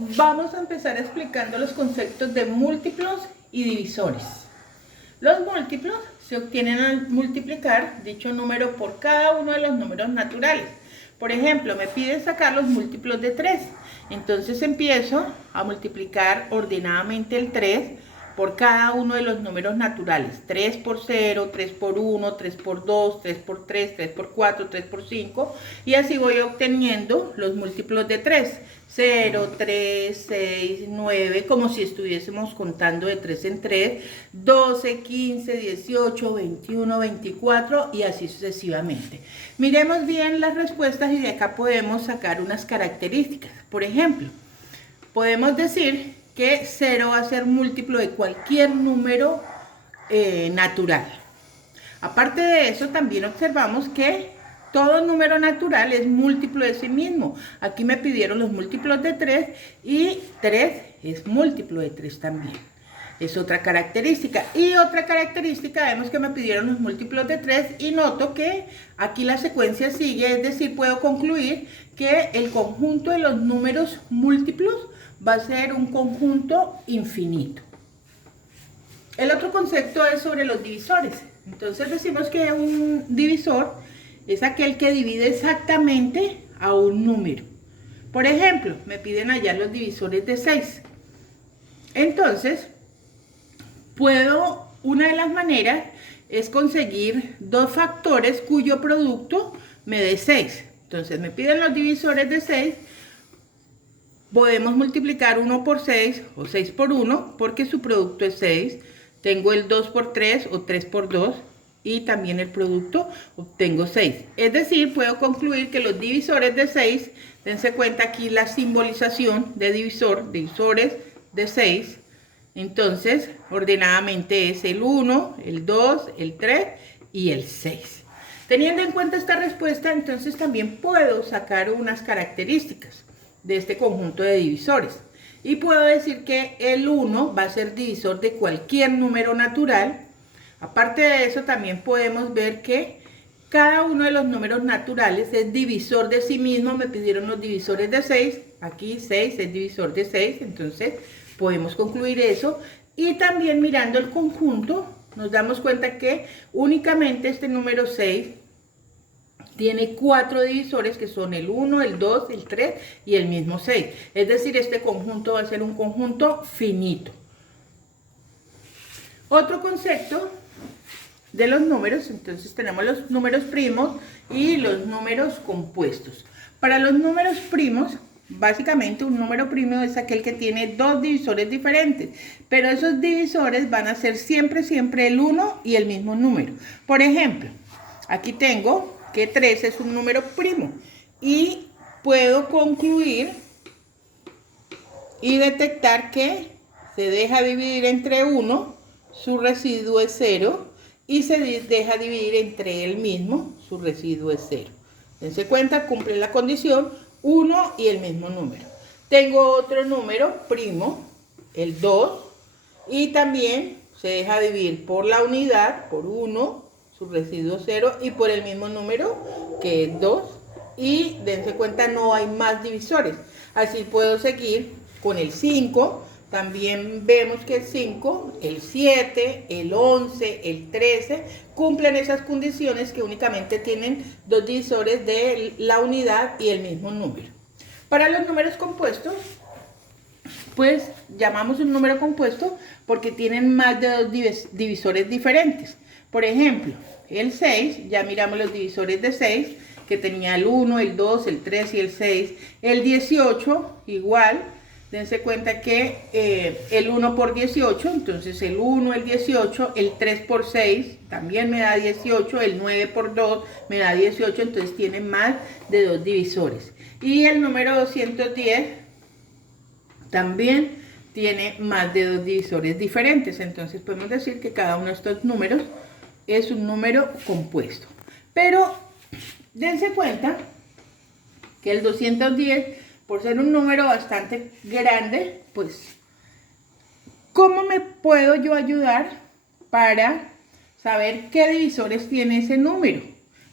Vamos a empezar explicando los conceptos de múltiplos y divisores. Los múltiplos se obtienen al multiplicar dicho número por cada uno de los números naturales. Por ejemplo, me piden sacar los múltiplos de 3. Entonces empiezo a multiplicar ordenadamente el 3 por cada uno de los números naturales. 3 por 0, 3 por 1, 3 por 2, 3 por 3, 3 por 4, 3 por 5. Y así voy obteniendo los múltiplos de 3. 0, 3, 6, 9, como si estuviésemos contando de 3 en 3, 12, 15, 18, 21, 24 y así sucesivamente. Miremos bien las respuestas y de acá podemos sacar unas características. Por ejemplo, podemos decir que 0 va a ser múltiplo de cualquier número natural. Aparte de eso, también observamos que todo número natural es múltiplo de sí mismo. Aquí me pidieron los múltiplos de 3 y 3 es múltiplo de 3 también. Es otra característica. Y otra característica, vemos que me pidieron los múltiplos de 3 y noto que aquí la secuencia sigue, es decir, puedo concluir que el conjunto de los números múltiplos va a ser un conjunto infinito. El otro concepto es sobre los divisores. Entonces decimos que un divisor es aquel que divide exactamente a un número. Por ejemplo, me piden hallar los divisores de 6. Entonces, una de las maneras es conseguir dos factores cuyo producto me dé 6. Entonces, me piden los divisores de 6. Podemos multiplicar 1 por 6 o 6 por 1 porque su producto es 6. Tengo el 2 por 3 o 3 por 2. Y también el producto obtengo 6. Es decir, puedo concluir que los divisores de 6, dense cuenta aquí la simbolización de divisores de 6. Entonces, ordenadamente es el 1, el 2, el 3 y el 6. Teniendo en cuenta esta respuesta, entonces también puedo sacar unas características de este conjunto de divisores. Y puedo decir que el 1 va a ser divisor de cualquier número natural. Aparte de eso, también podemos ver que cada uno de los números naturales es divisor de sí mismo. Me pidieron los divisores de 6. Aquí 6 es divisor de 6. Entonces, podemos concluir eso. Y también mirando el conjunto, nos damos cuenta que únicamente este número 6 tiene 4 divisores que son el 1, el 2, el 3 y el mismo 6. Es decir, este conjunto va a ser un conjunto finito. Otro concepto de los números, entonces tenemos los números primos y los números compuestos. Para los números primos, básicamente un número primo es aquel que tiene dos divisores diferentes, pero esos divisores van a ser siempre el 1 y el mismo número. Por ejemplo, aquí tengo que 3 es un número primo y puedo concluir y detectar que se deja dividir entre 1, su residuo es 0, y se deja dividir entre él mismo, su residuo es 0. Dense cuenta, cumple la condición 1 y el mismo número. Tengo otro número primo, el 2, y también se deja dividir por la unidad, por 1, su residuo 0, y por el mismo número, que es 2, y dense cuenta, no hay más divisores. Así puedo seguir con el 5. También vemos que el 5, el 7, el 11, el 13 cumplen esas condiciones que únicamente tienen dos divisores de la unidad y el mismo número. Para los números compuestos, pues llamamos un número compuesto porque tienen más de dos divisores diferentes. Por ejemplo, el 6, ya miramos los divisores de 6, que tenía el 1, el 2, el 3 y el 6. El 18, igual. Dense cuenta que el 1 por 18, entonces el 1, el 18, el 3 por 6 también me da 18, el 9 por 2 me da 18, entonces tiene más de dos divisores. Y el número 210 también tiene más de dos divisores diferentes, entonces podemos decir que cada uno de estos números es un número compuesto. Pero dense cuenta que el 210, por ser un número bastante grande, pues, ¿cómo me puedo yo ayudar para saber qué divisores tiene ese número?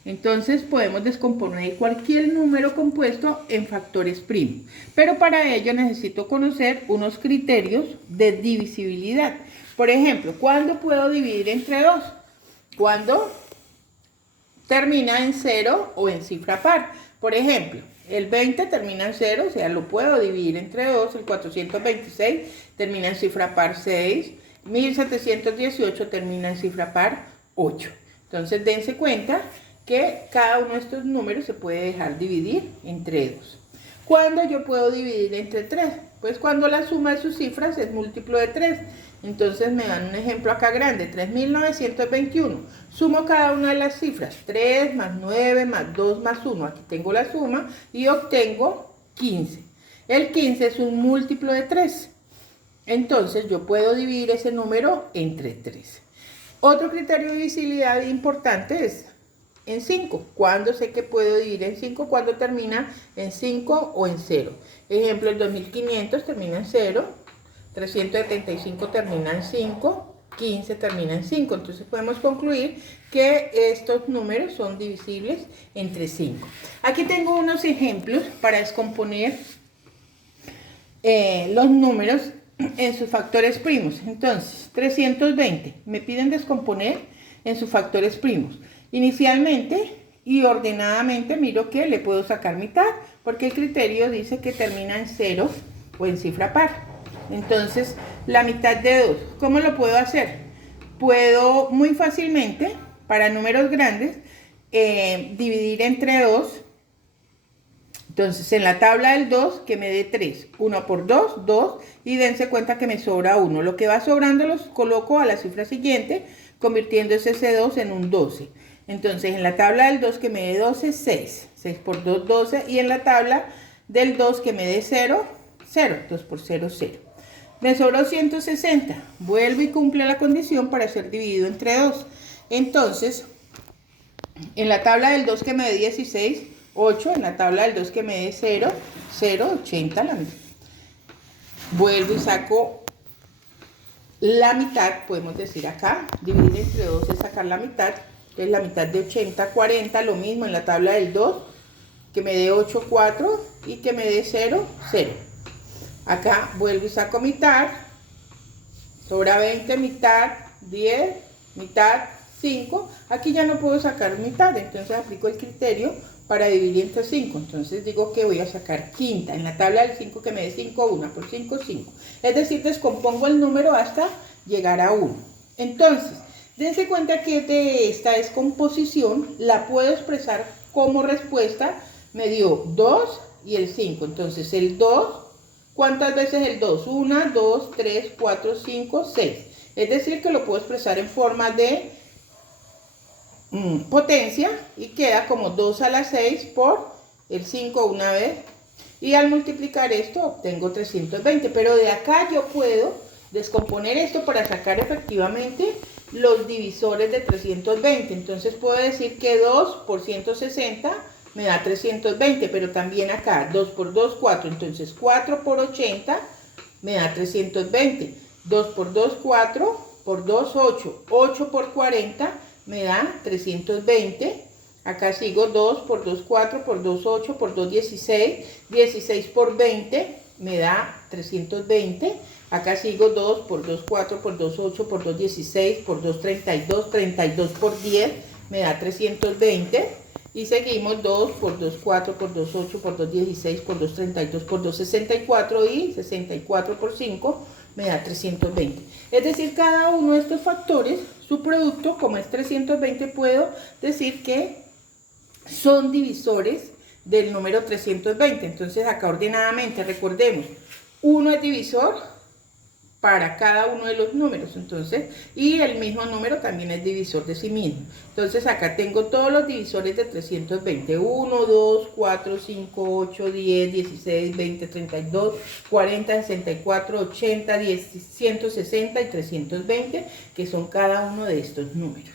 Entonces podemos descomponer cualquier número compuesto en factores primos. Pero para ello necesito conocer unos criterios de divisibilidad. Por ejemplo, ¿cuándo puedo dividir entre 2? Cuando termina en 0 o en cifra par. Por ejemplo, el 20 termina en 0, o sea, lo puedo dividir entre 2. El 426 termina en cifra par 6. 1718 termina en cifra par 8. Entonces, dense cuenta que cada uno de estos números se puede dejar dividir entre 2. ¿Cuándo yo puedo dividir entre 3? Pues cuando la suma de sus cifras es múltiplo de 3. Entonces me dan un ejemplo acá grande, 3921. Sumo cada una de las cifras, 3 más 9 más 2 más 1. Aquí tengo la suma y obtengo 15. El 15 es un múltiplo de 3. Entonces yo puedo dividir ese número entre 3. Otro criterio de divisibilidad importante es en 5. ¿Cuándo sé que puedo dividir en 5? Cuando termina en 5 o en 0. Ejemplo, el 2500 termina en 0, 375 termina en 5, 15 termina en 5. Entonces podemos concluir que estos números son divisibles entre 5. Aquí tengo unos ejemplos para descomponer los números en sus factores primos. Entonces, 320 me piden descomponer en sus factores primos. Inicialmente y ordenadamente miro que le puedo sacar mitad, porque el criterio dice que termina en 0 o en cifra par. Entonces, la mitad de 2, ¿cómo lo puedo hacer? Puedo muy fácilmente, para números grandes, dividir entre 2. Entonces, en la tabla del 2, que me dé 3. 1 por 2, 2. Y dense cuenta que me sobra 1. Lo que va sobrando los coloco a la cifra siguiente, convirtiéndose ese 2 en un 12. Entonces, en la tabla del 2 que me dé 12, 6. 6 por 2, 12. Y en la tabla del 2 que me dé 0, 0. 2 por 0, 0. Me sobró 160. Vuelvo y cumple la condición para ser dividido entre 2. Entonces, en la tabla del 2 que me dé 16, 8. En la tabla del 2 que me dé 0, 0, 80. Vuelvo y saco la mitad, podemos decir acá. Dividir entre 2 es sacar la mitad. Entonces la mitad de 80, 40. Lo mismo en la tabla del 2, que me dé 8, 4. Y que me dé 0, 0. Acá vuelvo y saco mitad. Sobra 20, mitad, 10, mitad, 5. Aquí ya no puedo sacar mitad, entonces aplico el criterio para dividir entre 5. Entonces digo que voy a sacar quinta. En la tabla del 5 que me dé 5, 1 por 5, 5. Es decir, descompongo el número hasta llegar a 1. Entonces, dense cuenta que de esta descomposición la puedo expresar como respuesta. Me dio 2 y el 5. Entonces el 2, ¿cuántas veces el 2? 1, 2, 3, 4, 5, 6. Es decir, que lo puedo expresar en forma de potencia y queda como 2 a la 6 por el 5 una vez. Y al multiplicar esto obtengo 320. Pero de acá yo puedo descomponer esto para sacar efectivamente los divisores de 320. Entonces puedo decir que 2 por 160 me da 320, pero también acá 2 por 2, 4. Entonces 4 por 80 me da 320. 2 por 2, 4. Por 2, 8. 8 por 40 me da 320. Acá sigo 2 por 2, 4. Por 2, 8. Por 2, 16. 16 por 20 me da 320. Acá sigo 2 por 2, 4. Por 2, 8. Por 2, 16. Por 2, 32. 32 por 10 me da 320. Y seguimos 2 por 2, 4, por 2, 8, por 2, 16, por 2, 32, por 2, 64 y 64 por 5 me da 320. Es decir, cada uno de estos factores, su producto, como es 320, puedo decir que son divisores del número 320. Entonces acá ordenadamente, recordemos, 1 es divisor para cada uno de los números, entonces, y el mismo número también es divisor de sí mismo. Entonces acá tengo todos los divisores de 320, 1, 2, 4, 5, 8, 10, 16, 20, 32, 40, 64, 80, 10, 160 y 320, que son cada uno de estos números.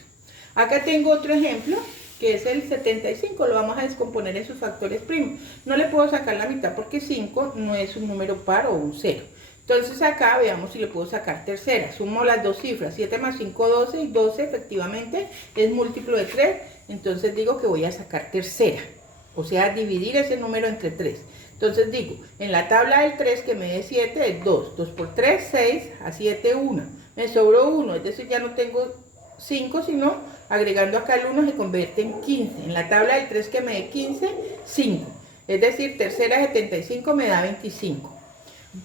Acá tengo otro ejemplo, que es el 75, lo vamos a descomponer en sus factores primos. No le puedo sacar la mitad porque 5 no es un número par o un 0. Entonces acá veamos si le puedo sacar tercera. Sumo las dos cifras, 7 más 5, 12, y 12 efectivamente es múltiplo de 3. entonces digo que voy a sacar tercera, o sea, dividir ese número entre 3. Entonces digo, en la tabla del 3 que me dé 7 es 2. 2 por 3, 6, a 7, 1. Me sobró 1, es decir, ya no tengo 5, sino agregando acá el 1 se convierte en 15. En la tabla del 3 que me dé 15, 5. Es decir, tercera de 75 me da 25.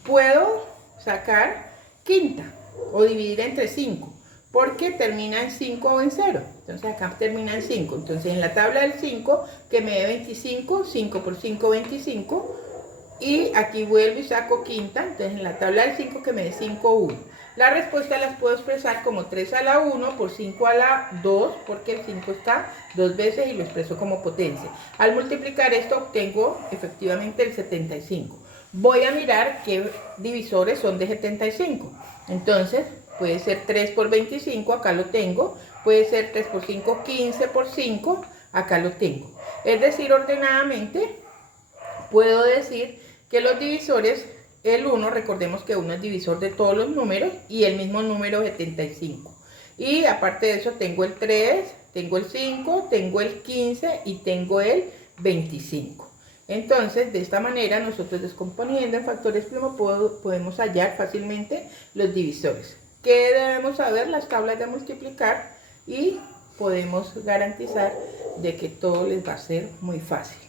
Puedo sacar quinta o dividir entre 5, porque termina en 5 o en 0. Entonces acá termina en 5. Entonces en la tabla del 5 que me dé 25, 5 por 5, 25. Y aquí vuelvo y saco quinta. Entonces en la tabla del 5 que me dé 5, 1. La respuesta las puedo expresar como 3 a la 1 por 5 a la 2, porque el 5 está 2 veces y lo expreso como potencia. Al multiplicar esto obtengo efectivamente el 75. Voy a mirar qué divisores son de 75. Entonces puede ser 3 por 25, acá lo tengo. Puede ser 3 por 5, 15 por 5, acá lo tengo. Es decir, ordenadamente puedo decir que los divisores, el 1, recordemos que 1 es divisor de todos los números, y el mismo número 75. Y aparte de eso tengo el 3, tengo el 5, tengo el 15 y tengo el 25. Entonces, de esta manera, nosotros descomponiendo en factores primos podemos hallar fácilmente los divisores. ¿Qué debemos saber? Las tablas de multiplicar, y podemos garantizar de que todo les va a ser muy fácil.